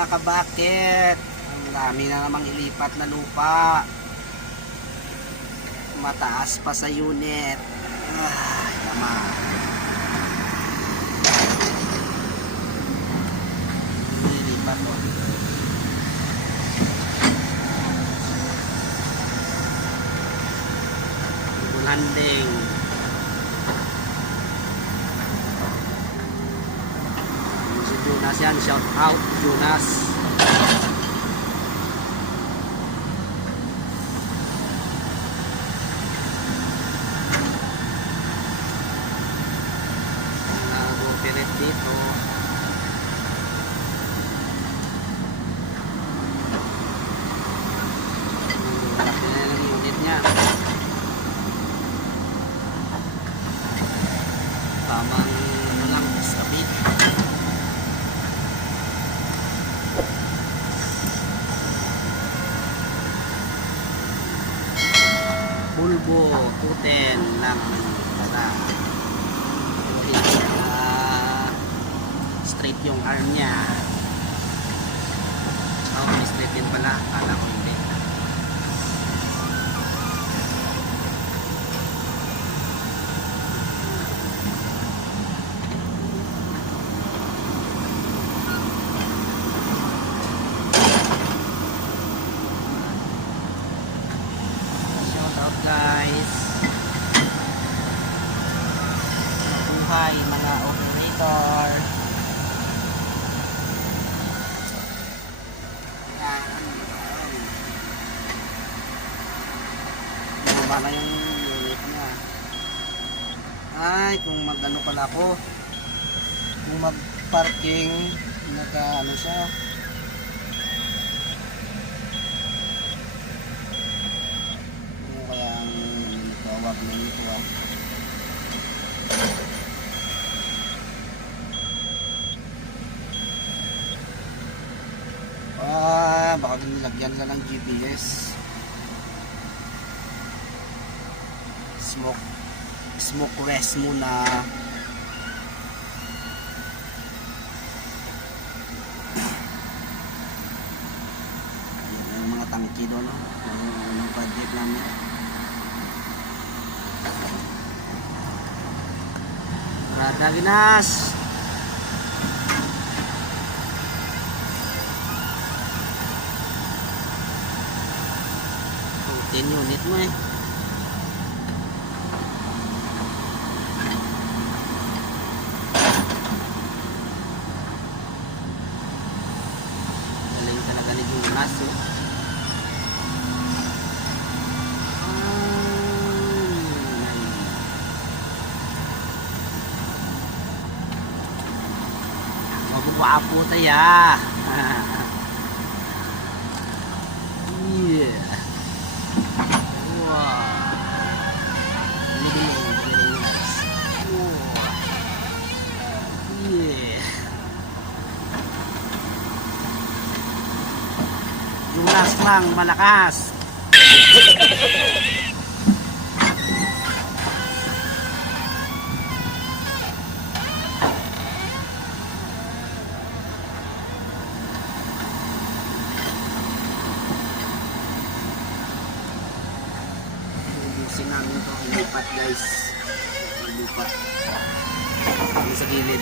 mga kabakit. Ang dami na namang ilipat na lupa. Mataas pa sa unit. Ay, naman. Ilipat ko. Landing. Si Jonas yan. Shout out Jonas. Nag-operate dito. Malaki na yung unit niya. Tamang ano lang, stabil. Bulbo 210 lang para straight yung arm niya. Oh, may straight din pala, kala ko hindi. Guys, buhay mga operator. Bumaba na yung unit niya. Ay, kung mag-ano pala ako, kung mag-parking, naka-ano siya. Tawag na nito baka nilagyan na ng GPS. Smoke rest muna. Ayan yung mga tangki doon, no? Yung budget namin. Rada ginas. 10 unit mo eh. Galing talaga ni Jonas oh. Magwapo tayo. Yeah. Wow. Yeah. Jonas lang malakas. Namin ito ilipat guys, ilipat sa gilid.